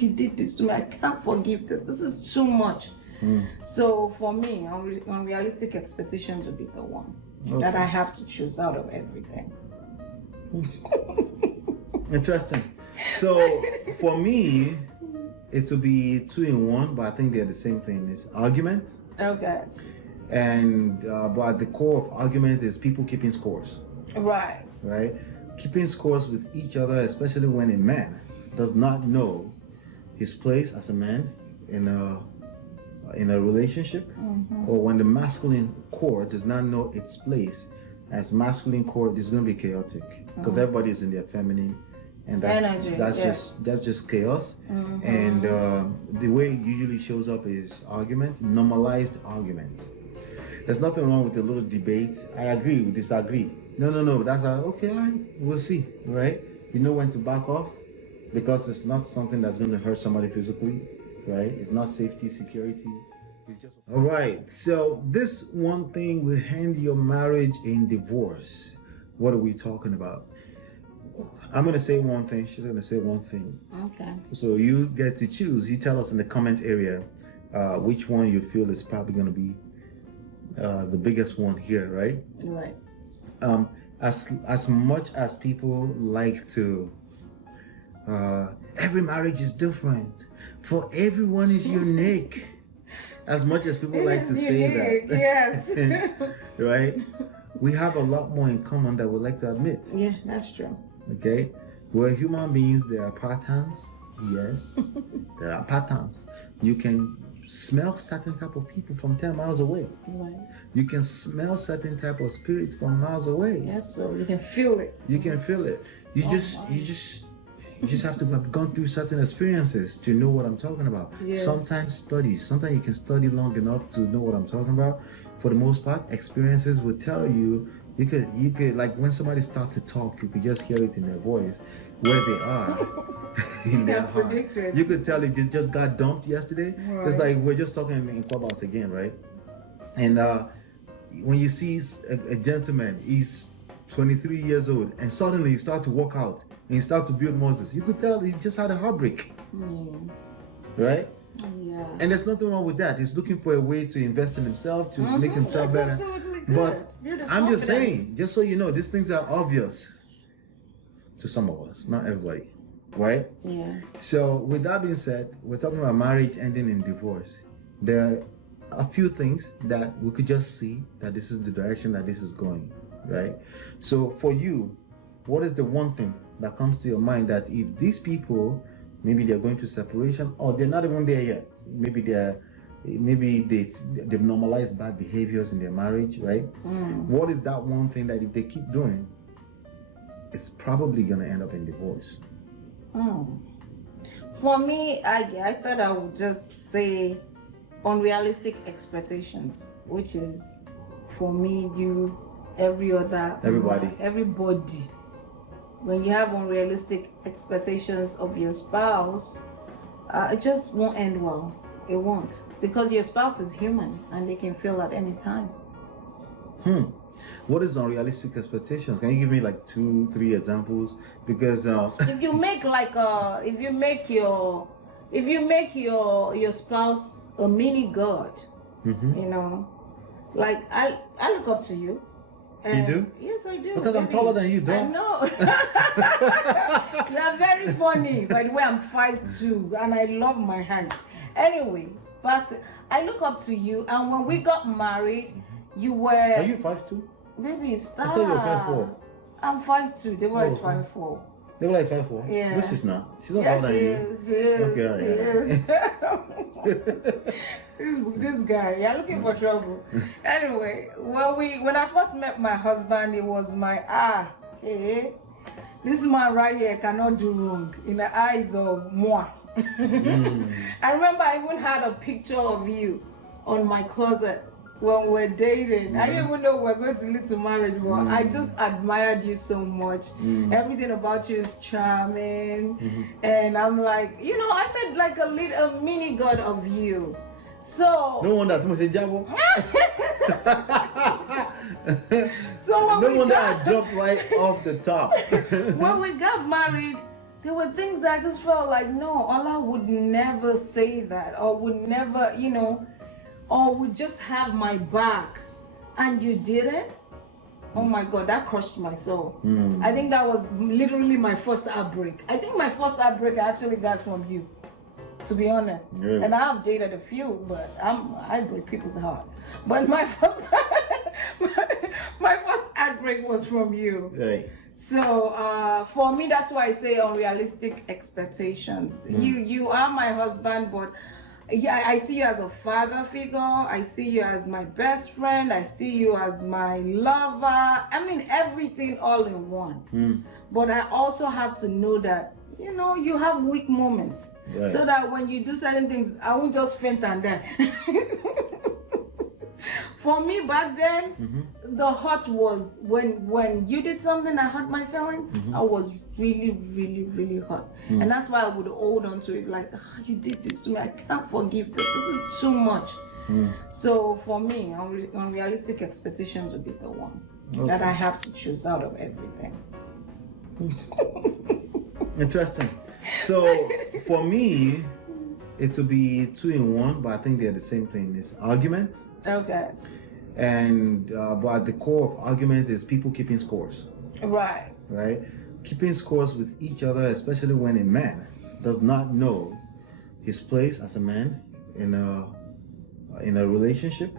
you did this to me. I can't forgive this. This is too much. So for me, unrealistic expectations would be the one that I have to choose out of everything. Interesting. So for me, it will be 2 in 1, but I think they're the same thing. It's argument. Okay. And but at the core of argument is people keeping scores. Right. Right? Keeping scores with each other, especially when a man does not know his place as a man in a relationship, or when the masculine core does not know its place as masculine core, it's going to be chaotic because everybody is in their feminine, and that's just chaos. And the way it usually shows up is argument, normalized argument. There's nothing wrong with a little debate. I agree, we disagree. No, that's okay, all right, we'll see, right? You know when to back off, because it's not something that's going to hurt somebody physically, right? It's not safety, security. It's just all right. So this one thing will end your marriage in divorce. What are we talking about? I'm going to say one thing. She's going to say one thing. Okay. So you get to choose. You tell us in the comment area which one you feel is probably going to be the biggest one here, right? Right. As much as people like to, every marriage is different. For everyone is unique. As much as people like to say that, yes, right? We have a lot more in common than we like to admit. Yeah, that's true. Okay, we're human beings. There are patterns. Yes, there are patterns. You can smell certain type of people from 10 miles away. Right. You can smell certain type of spirits from miles away. Yes, so you can feel it. You can feel it. You just have to have gone through certain experiences to know what I'm talking about. Yeah. Sometimes you can study long enough to know what I'm talking about. For the most part, experiences will tell you. You could like when somebody starts to talk, you could just hear it in their voice where they are in their heart. You could tell if they just got dumped yesterday. Right. It's like we're just talking in Clubhouse again, right? And when you see a gentleman, he's 23 years old, and suddenly he starts to walk out and he starts to build muscles. You could tell he just had a heartbreak, right? Yeah. And there's nothing wrong with that. He's looking for a way to invest in himself, to make himself better. Absolutely good. But I'm just saying, just so you know, these things are obvious to some of us, not everybody, right? Yeah. So with that being said, we're talking about marriage ending in divorce. There are a few things that we could just see that this is the direction that this is going, right? So for you, what is the one thing that comes to your mind that if these people, maybe they're going to separation, or they're not even there yet, maybe they've normalized bad behaviors in their marriage, right? What is that one thing that if they keep doing, it's probably going to end up in divorce? For me, I thought I would just say unrealistic expectations, which is for me, you, everybody. When you have unrealistic expectations of your spouse, it just won't end well. It won't, because your spouse is human and they can fail at any time. What is unrealistic expectations? Can you give me like 2-3 examples? Because if you make your spouse a mini god, you know, like I look up to you. You do? Yes, I do. Because I'm taller than you, don't I know. You're very funny. By the way, I'm 5'2" and I love my height. Anyway, but I look up to you, and when we got married, you were... Are you 5'2"? Baby, stop. I thought you were 5'4". I'm 5'2". Deborah is 5'4". Deborah is 5'4"? Yeah. No, she's not. She's not taller than you. She is. Okay, all right. This guy, you're looking for trouble. Anyway, when I first met my husband, it was my this man right here cannot do wrong in the eyes of moi. I remember I even had a picture of you on my closet when we were dating. I didn't even know we were going to lead to marriage, but I just admired you so much. Everything about you is charming. And I'm like, you know, I made like a mini god of you. So no wonder too much jabo. So when I dropped right off the top. When we got married, there were things that I just felt like, no, Allah would never say that, or would never, you know, or would just have my back, and you didn't. Oh my God, that crushed my soul. I think that was literally my first heartbreak. I think my first heartbreak I actually got from you, to be honest. Really? And I've dated a few, but I break people's heart. But my first my first heartbreak was from you. Right. So for me, that's why I say unrealistic expectations. You are my husband, but yeah, I see you as a father figure. I see you as my best friend. I see you as my lover. I mean, everything all in one. But I also have to know that, you know, you have weak moments. Right. So that when you do certain things, I won't just faint and die. For me back then, the hurt was when you did something that hurt my feelings. I was really, really, really hurt, and that's why I would hold on to it. Like, you did this to me. I can't forgive this. This is too much. So for me, unrealistic expectations would be the one that I have to choose out of everything. Interesting. So for me, it will be 2 in 1, but I think they're the same thing. It's argument. Okay. And but at the core of argument is people keeping scores. Right. Right? Keeping scores with each other, especially when a man does not know his place as a man in a relationship,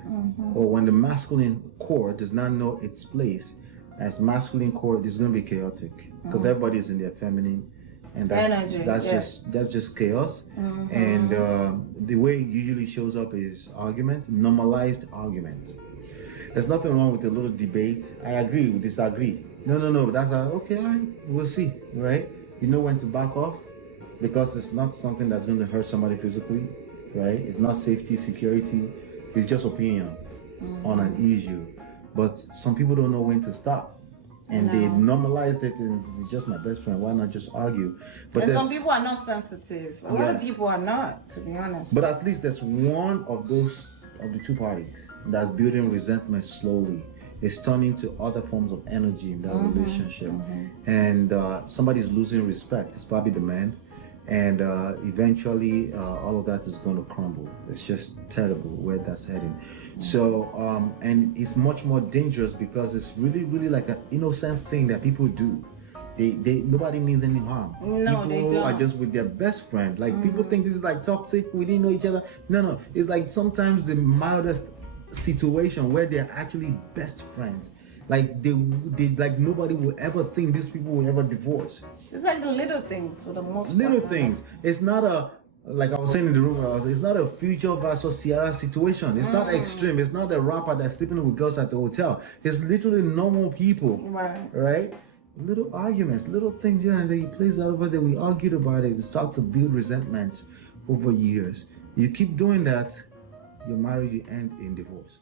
or when the masculine core does not know its place as masculine core, it's going to be chaotic because everybody is in their feminine. And that's just chaos. And the way it usually shows up is argument, normalized argument. There's nothing wrong with a little debate. I agree, we disagree. No. That's okay, all right, we'll see, right? You know when to back off, because it's not something that's going to hurt somebody physically, right? It's not safety, security. It's just opinion on an issue. But some people don't know when to stop. And they normalized it, and it's just my best friend. Why not just argue? But and some people are not sensitive. A lot of people are not, to be honest. But at least there's one of the two parties that's building resentment slowly. It's turning to other forms of energy in that relationship. And somebody's losing respect. It's probably the man. And eventually all of that is going to crumble. It's just terrible where that's heading. So and it's much more dangerous because it's really, really like an innocent thing that people do. They nobody means any harm. No, people they don't. are just with their best friend. Like people think this is like toxic, we didn't know each other. No, it's like sometimes the mildest situation where they're actually best friends. Like they like nobody will ever think these people will ever divorce. It's like the little things for the most part. Little things. It's not a, like I was saying in the room, it's not a Future versus Sierra situation. It's not extreme. It's not a rapper that's sleeping with girls at the hotel. It's literally normal people. Right? Little arguments, little things here and there. He plays that over there. We argued about it. We start to build resentments over years. You keep doing that, your marriage will end in divorce.